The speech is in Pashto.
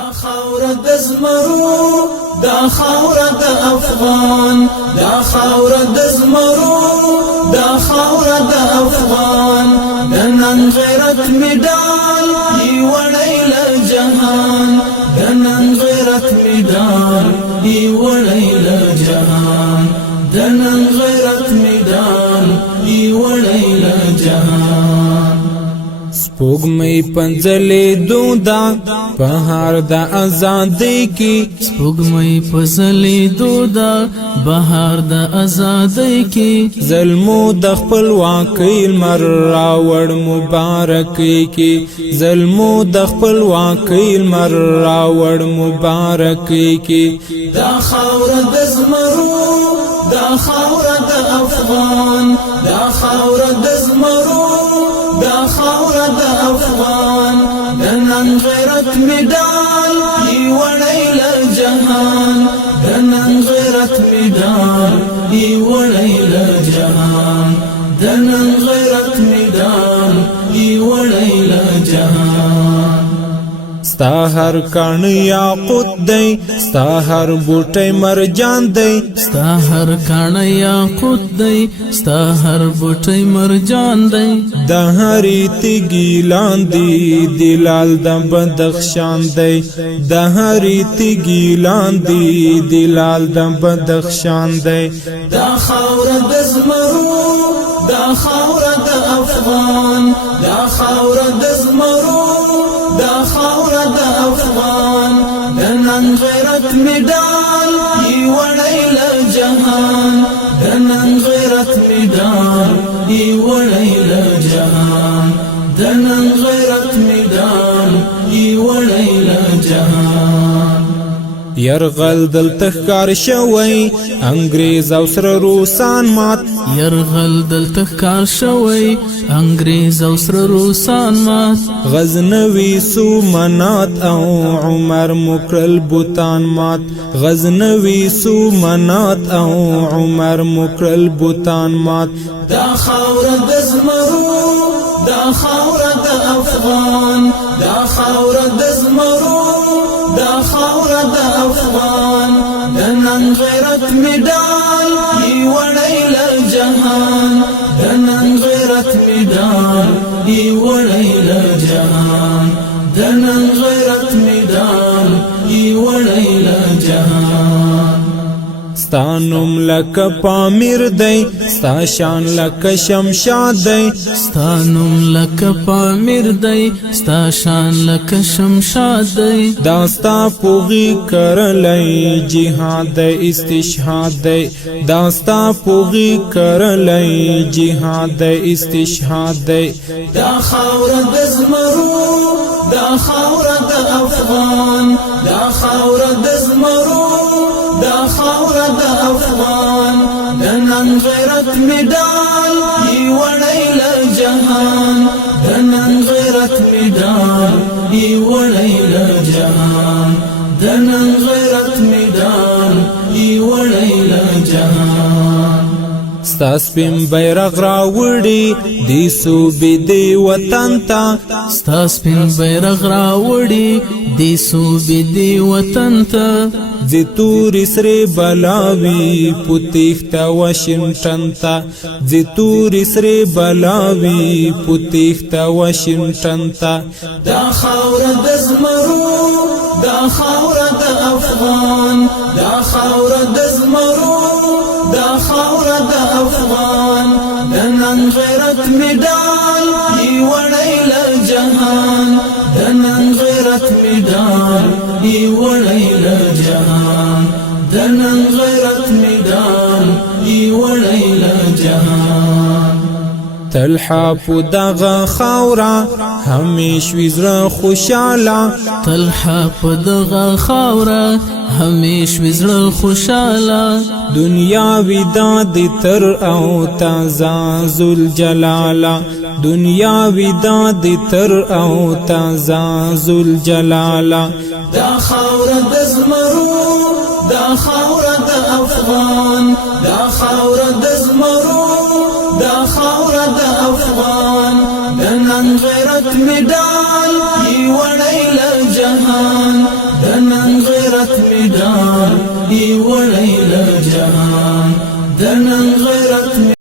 دا خاوره د زمرو دا خاوره د افغان دا خاوره د زمرو دا خاوره د افغان د نن غیرت مډال ای وړی له جهان د نن غیرت مډال ای وړی له جهان د نن غیرت مډال ای وړی له جهان سپوږمۍ پنځلې دودا بهار د آزادۍ کې سپوږمۍ پنځلې دودا بهار د آزادۍ کې زلمو د خپلواکۍ لمر راوړ مبارکۍ کې زلمو د خپلواکۍ لمر راوړ مبارکۍ کې دا خاوره د زمرو دا خاوره د افغان دا خاوره د زمرو دا خاوره د افغان د نن غیرت مډال ای وړی له جهان د نن غیرت مډال ای وړی له جهان د نن غیرت مډال ای وړی له جهان ستا هر کان یاقوت دی ستا هر بوټی مرجان دی ستا هر کان یاقوت دی ستا هر بوټی مرجان دی د هرې تیږې لاندې دلال د بدخشان دی د هرې تیږې لاندې دلال د بدخشان دی دا خاوره د زمرو دا خاوره د افغان دا خاوره د زمرو دا خاوره د افغان د نن غیرت مډال ای وړی له جهان د نن غیرت مډال ای وړی له جهان د نن غیرت مډال ای وړی له جهان یرغل دلته ښکار شوی انګریز او سره روسان مات یرغل دلته ښکار شوی انګریز او سره روسان مات غزنوي سومنات او عمر مکرل بوتان مات غزنوي سومنات او عمر مکرل بوتان مات دا خاوره د زمرو دا خاوره د افغان دا خاوره د زمرو دا خاوره د افغان د نن غیرت مډال ای وړی له جهان د نن غیرت مډال ای وړی له جهان د نن غیرت مډال ای وړی له جهان ستا نوم لکه پامیر دی ستا شان لکه شمشاد دی ستا نوم لکه پامیر دی ستا شان لکه شمشاد دی دا ستا پوغی کرلی جهاد دی استشهاد دی دا ستا پوغی کرلی جهاد دی استشهاد دی دا خاوره د زمرو دا خاوره د افغان دا خاوره د زمرو دا خاوره د افغان د نن غیرت مډال ای وړی له جهان د نن غیرت مډال ای وړی له جهان د نن غیرت مډال ای وړی له جهان ستا سپین بیرغ راوړي دی صوبې دی وطن ته ستا سپین بیرغ راوړي دی صوبې دی وطن ته زی توری سری بلاوی پتیختا واشنگټن ته زی توری سری بلاوی پتیختا واشنگټن ته دا خاوره د زمرو دا خاوره د افغان دا خاوره د زمرو دا خاوره د افغان د نن غیرت مډال ای وړی له جهان د نن غیرت مډال ای وړی له جهان د نن غیرت مډال ای وړی له جهان تلحا پو دغه خاورا همیش وی زړه خوشاله تلحا په دغه خاوره همیش وی زړه خوشاله دنیا ودا د تر او تازه ذل جلاله دنیا ودا د تر او تازه ذل جلاله دا خاوره د زمرو دا خاوره د افغان دا خاوره د زمرو دا خاوره د افغان د نن غیرت مډال ای وړی له جهان غیرت میدان ای ولیل جهان دنن غیرت